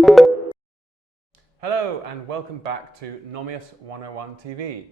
Hello and welcome back to Nomios 101 TV.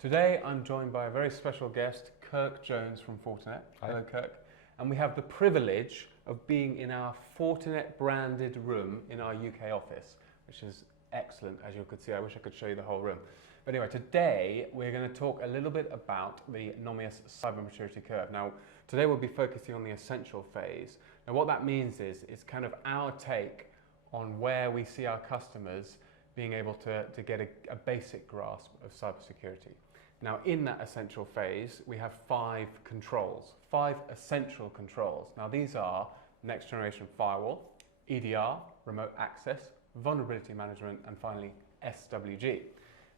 Today I'm joined by a very special guest, Kirk Jones from Fortinet. Hi. Hello Kirk. And we have the privilege of being in our Fortinet branded room in our UK office, which is excellent, as you could see. I wish I could show you the whole room. But anyway, today we're going to talk a little bit about the Nomios Cyber Maturity Curve. Now, today we'll be focusing on the essential phase. Now what that means is it's kind of our take on where we see our customers being able to get a basic grasp of cybersecurity. Now in that essential phase, we have 5 controls, 5 essential controls. Now these are next generation firewall, EDR, remote access, vulnerability management, and finally SWG.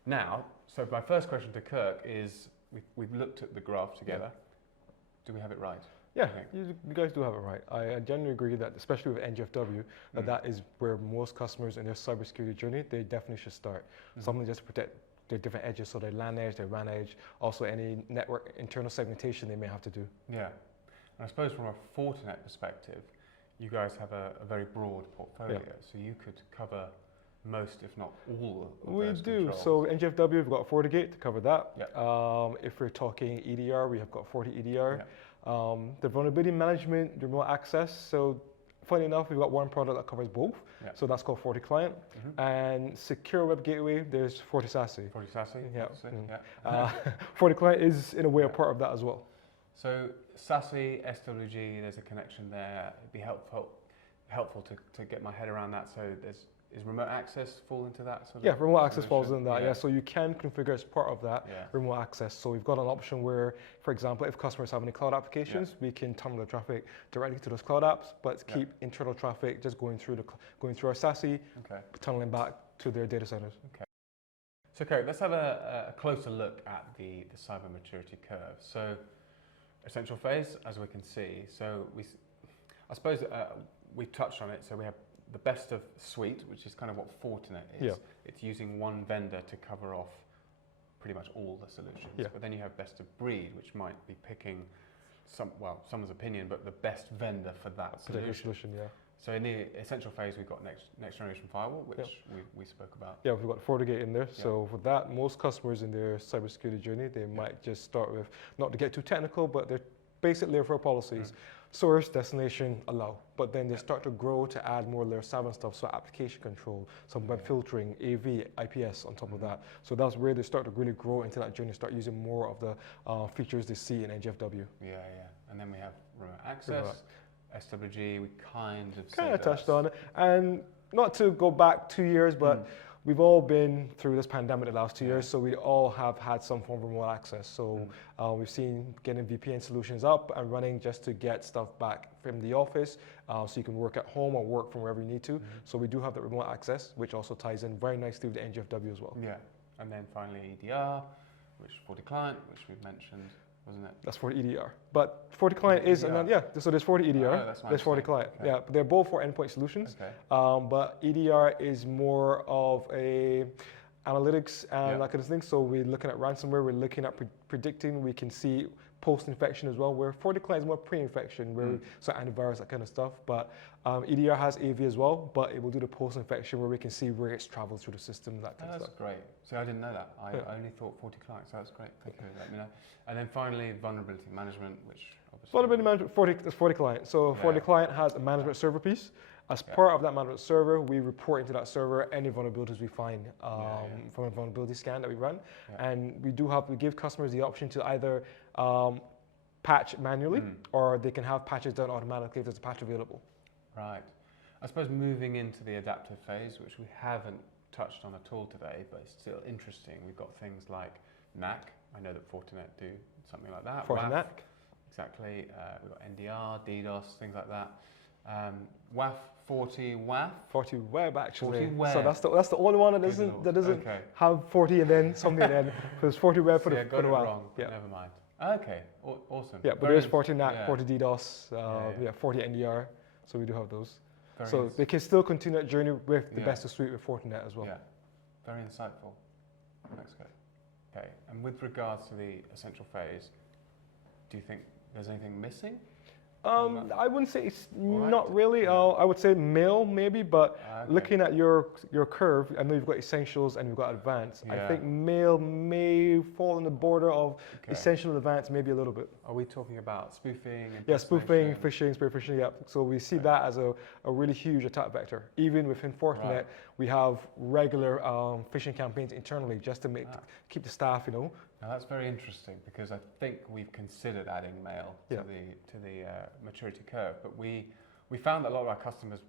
Now, so my first question to Kirk is, we've looked at the graph together. Do we have it right? Yeah, you guys do have it right. I genuinely agree that, especially with NGFW, that is where most customers in their cybersecurity journey, they definitely should start. Something just to protect their different edges, so their LAN edge, their WAN edge, also any network internal segmentation they may have to do. Yeah, and I suppose from a Fortinet perspective, you guys have a very broad portfolio, so you could cover most, if not all, of those controls. So NGFW, we've got FortiGate to cover that. Yep. If we're talking EDR, we have got FortiEDR. Yep. The vulnerability management, the remote access. So funny enough, we've got one product that covers both. Yep. So that's called FortiClient. And secure web gateway, there's FortiSASE. FortiSASE? Yeah. FortiClient is in a way a part of that as well. So SASE, SWG, there's a connection there. It'd be helpful to get my head around that. So is remote access fall into that sort of remote access falls solution? in that. Yeah, so you can configure as part of that remote access. So we've got an option where, for example, if customers have any cloud applications, we can tunnel the traffic directly to those cloud apps, but keep internal traffic just going through our SASE, tunneling back to their data centers. Okay. So Kirk, let's have a closer look at the cyber maturity curve. So essential phase, as we can see. So I suppose we touched on it. So we have the best of suite, which is kind of what Fortinet is. Yeah. It's using one vendor to cover off pretty much all the solutions. Yeah. But then you have best of breed, which might be picking someone's opinion, but the best vendor for that solution. Yeah. So in the essential phase, we've got next generation firewall, which we spoke about. Yeah, we've got FortiGate in there. So for that, most customers in their cybersecurity journey, they might just start with, not to get too technical, but their basic layer 4 policies. Source, destination, allow. But then they start to grow to add more layer 7 stuff, so application control, some web filtering, AV, IPS on top of that. So that's where they start to really grow into that journey, start using more of the features they see in NGFW. Yeah. And then we have remote access, SWG, we kind of touched on it. And not to go back 2 years, but we've all been through this pandemic the last 2 years, so we all have had some form of remote access. So we've seen getting VPN solutions up and running just to get stuff back from the office, so you can work at home or work from wherever you need to. So we do have the remote access, which also ties in very nicely with the NGFW as well. Yeah, and then finally EDR, which FortiClient, which we've mentioned, wasn't it? That's for EDR. But FortiClient is, and then, so there's FortiEDR, there's FortiClient. Okay. Yeah, but they're both for endpoint solutions. But EDR is more of a analytics and that kind of thing. So we're looking at ransomware, we're looking at predicting, we can see post-infection as well, where FortiClient is more pre-infection, where so antivirus, that kind of stuff. But EDR has AV as well, but it will do the post-infection where we can see where it's traveled through the system, that kind of stuff. That's great. See, I didn't know that. I only thought FortiClient, so that's great. Thank you for letting me know. And then finally, vulnerability management, which obviously... Vulnerability management, is FortiClient. So FortiClient has a management server piece. As part of that management server, we report into that server any vulnerabilities we find from a vulnerability scan that we run. And we give customers the option to either patch manually, or they can have patches done automatically if there's a patch available. Right. I suppose moving into the adaptive phase, which we haven't touched on at all today, but it's still interesting. We've got things like NAC. I know that Fortinet do something like that. Fortinet. Exactly. We've got NDR, DDoS, things like that. WAF, FortiWAF. FortiWeb, actually. FortiWeb. So that's the only one that doesn't have 40 and then something and then. There's FortiWeb for the got it WAF. wrong, never mind. Okay, awesome. Yeah, but there's FortiNAC, FortiDDoS, FortiNDR. So we do have those. So they can still continue that journey with the best of suite with Fortinet as well. Yeah, very insightful. Let's go. Okay, and with regards to the essential phase, do you think there's anything missing? I wouldn't say it's Alright. not really. No. I would say male maybe, but Okay. looking at your curve, I know you've got essentials and you've got advanced. I Yeah. think male may fall on the border of Okay. essential and advanced, maybe a little bit. Are we talking about spoofing? Yeah, spoofing, impersonation? phishing, spear phishing. Yeah. So we see Okay. that as a really huge attack vector. Even within Fortinet, Right. we have regular phishing campaigns internally just to keep the staff, Now that's very interesting because I think we've considered adding mail Yeah. to the maturity curve, but we found that a lot of our customers,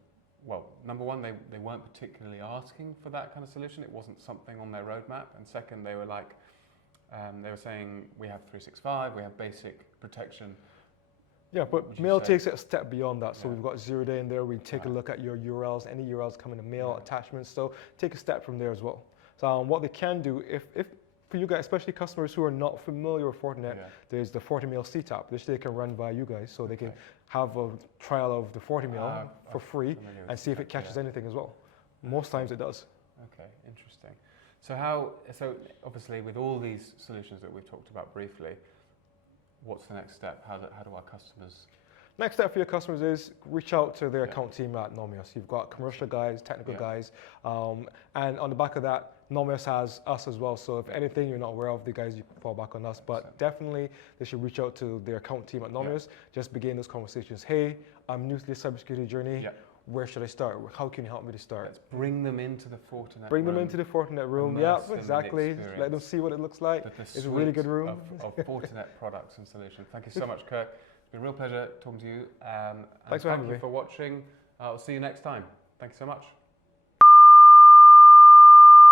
well, number one, they weren't particularly asking for that kind of solution. It wasn't something on their roadmap, and second, they were like, they were saying we have 365, we have basic protection. Yeah, Would but you mail say- takes it a step beyond that. So Yeah. we've got 0-day in there. We take a Right. look at your URLs, any URLs coming in mail, Yeah. attachments. So take a step from there as well. So what they can do, if for you guys, especially customers who are not familiar with Fortinet, Yeah. there's the FortiMail CTAP, which they can run by you guys. So they can Okay. have a trial of the FortiMail for I'm free familiar with and see if it that, catches yeah. anything as well. Most times it does. Okay, interesting. So obviously with all these solutions that we've talked about briefly, what's the next step? How do our customers? Next step for your customers is reach out to their Yeah. account team at Nomios. You've got commercial guys, technical Yeah. guys, and on the back of that, Nomios has us as well. So if anything you're not aware of, the guys, you can fall back on us. But definitely, they should reach out to their account team at Nomios. Just begin those conversations. Hey, I'm new to this cybersecurity journey. Yeah. Where should I start? How can you help me to start? Let's bring them into the Fortinet Bring them room, into the Fortinet room. immerse Yeah, them in the exactly. Let them experience. see what it looks like. the It's a really good suite room. of Fortinet products and solutions. Thank you so much, Kirk. It's been a real pleasure talking to you. And Thanks for having thank you me. for watching. I'll see you next time. Thank you so much.